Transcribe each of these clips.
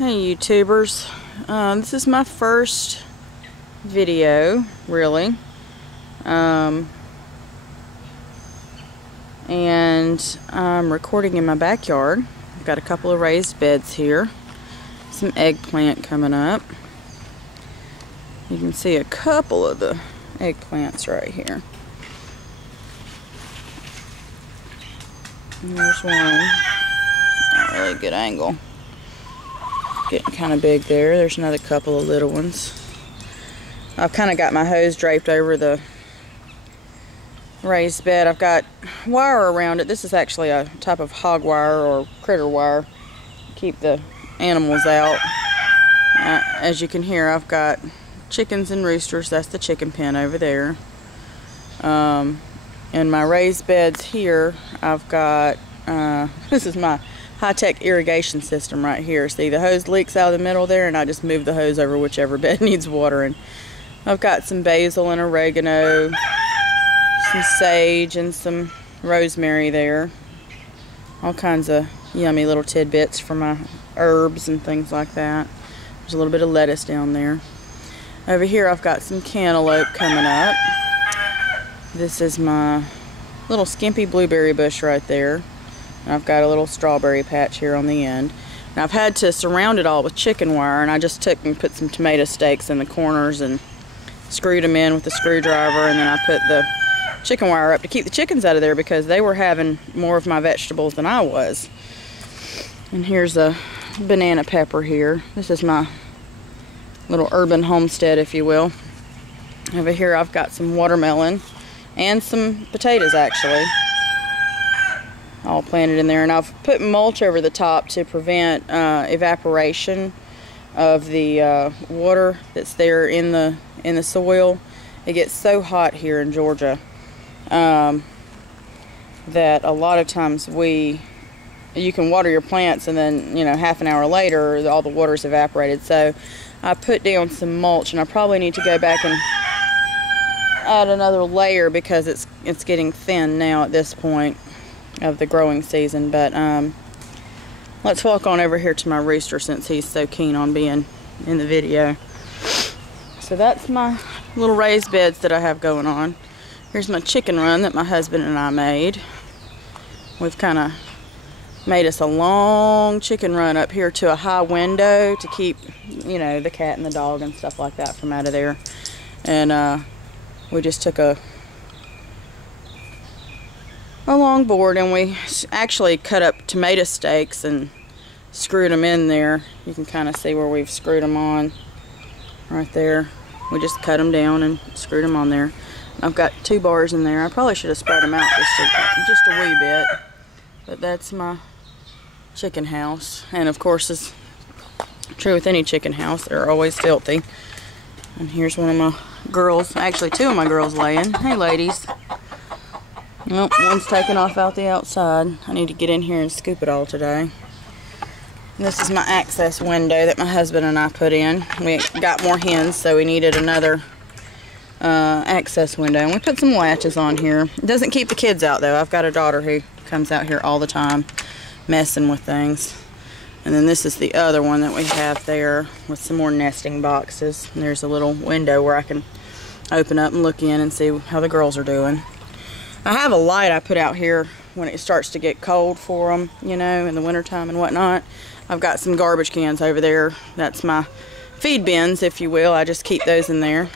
Hey YouTubers, this is my first video, really, and I'm recording in my backyard. I've got a couple of raised beds here, some eggplant coming up. You can see a couple of the eggplants right here. And there's one, not really a good angle. Getting kind of big there. There's another couple of little ones. I've kind of got my hose draped over the raised bed. I've got wire around it. This is actually a type of hog wire or critter wire to keep the animals out. As you can hear, I've got chickens and roosters. That's the chicken pen over there. In my raised beds here, I've got this is my high-tech irrigation system right here. See, the hose leaks out of the middle there, and I just move the hose over whichever bed needs watering. I've got some basil and oregano, some sage, and some rosemary there. All kinds of yummy little tidbits for my herbs and things like that. There's a little bit of lettuce down there. Over here I've got some cantaloupe coming up. This is my little skimpy blueberry bush right there. And I've got a little strawberry patch here on the end. Now I've had to surround it all with chicken wire, and I just took and put some tomato stakes in the corners and screwed them in with a screwdriver, and then I put the chicken wire up to keep the chickens out of there because they were having more of my vegetables than I was. And here's a banana pepper here. This is my little urban homestead, if you will. Over here I've got some watermelon and some potatoes, actually, all planted in there, and I've put mulch over the top to prevent evaporation of the water that's there in the soil. It gets so hot here in Georgia that a lot of times you can water your plants, and then half an hour later all the water's evaporated. So I put down some mulch, and I probably need to go back and add another layer because it's getting thin now at this point of the growing season. But let's walk on over here to my rooster since he's so keen on being in the video. So that's my little raised beds that I have going on. Here's my chicken run that my husband and I made. We've kind of made us a long chicken run up here to a high window to keep the cat and the dog and stuff like that from out of there. And we just took a long board, and we actually cut up tomato stakes and screwed them in there. You can kind of see where we've screwed them on right there. We just cut them down and screwed them on there. I've got 2 bars in there. I probably should have spread them out just a wee bit, but that's my chicken house. And of course, it's true with any chicken house, they're always filthy. And here's one of my girls, actually 2 of my girls laying. Hey ladies. Nope, one's taking off out the outside. I need to get in here and scoop it all today. And this is my access window that my husband and I put in. We got more hens, so we needed another access window. And we put some latches on here. It doesn't keep the kids out, though. I've got a daughter who comes out here all the time messing with things. And then this is the other one that we have there with some more nesting boxes. And there's a little window where I can open up and look in and see how the girls are doing. I have a light I put out here when it starts to get cold for them, in the wintertime and whatnot. I've got some garbage cans over there. That's my feed bins, if you will. I just keep those in there.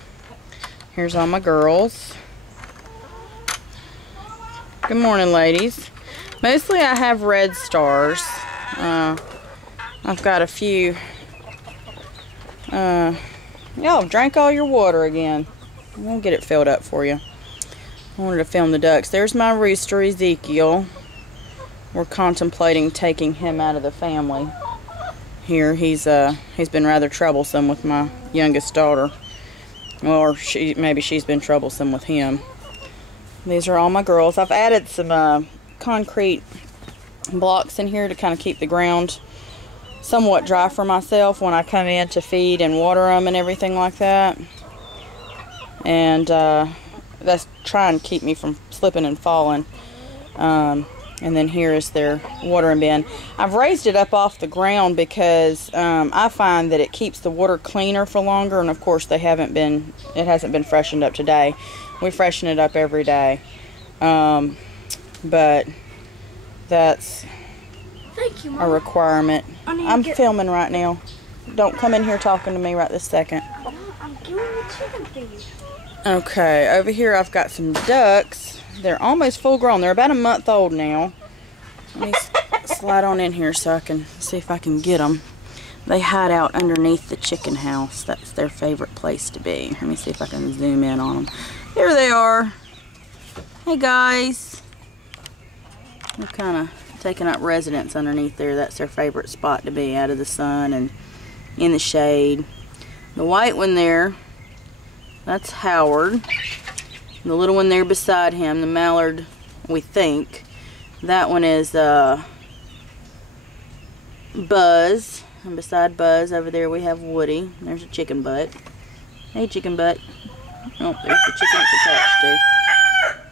Here's all my girls. Good morning, ladies. Mostly I have red stars. I've got a few. Y'all drank all your water again. We'll get it filled up for you. I wanted to film the ducks. There's my rooster, Ezekiel. We're contemplating taking him out of the family here. He's been rather troublesome with my youngest daughter. Or maybe she's been troublesome with him. These are all my girls. I've added some concrete blocks in here to kind of keep the ground somewhat dry for myself when I come in to feed and water them and everything like that. And that's trying to keep me from slipping and falling. And then here is their watering bin. I've raised it up off the ground because I find that it keeps the water cleaner for longer. And of course, it hasn't been freshened up today. We freshen it up every day. But that's Thank you, a requirement. I'm filming right now. Don't come in here talking to me right this second. I'm giving the chicken feed. Okay, over here I've got some ducks. They're almost full grown. They're about a month old now. Let me slide on in here so I can see if I can get them. They hide out underneath the chicken house. That's their favorite place to be. Let me see if I can zoom in on them. Here they are. Hey guys. They're kind of taking up residence underneath there. That's their favorite spot to be, out of the sun and in the shade. The white one there, that's Howard. The little one there beside him, the mallard, we think. That one is Buzz. And beside Buzz, over there we have Woody. There's a chicken butt. Hey, chicken butt. Oh, there's the chicken it's attached to.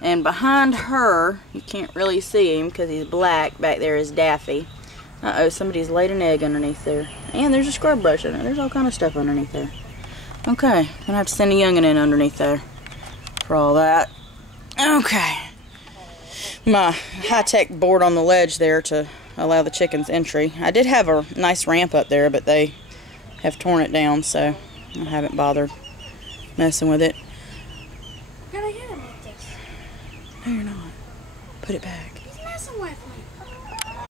And behind her, you can't really see him because he's black. Back there is Daffy. Uh-oh, somebody's laid an egg underneath there. And there's a scrub brush in it. There's all kind of stuff underneath there. Okay, gonna have to send a youngin' in underneath there for all that. Okay. My high-tech board on the ledge there to allow the chickens entry. I did have a nice ramp up there, but they have torn it down, so I haven't bothered messing with it. Can I hit him with this? No, you're not. Put it back.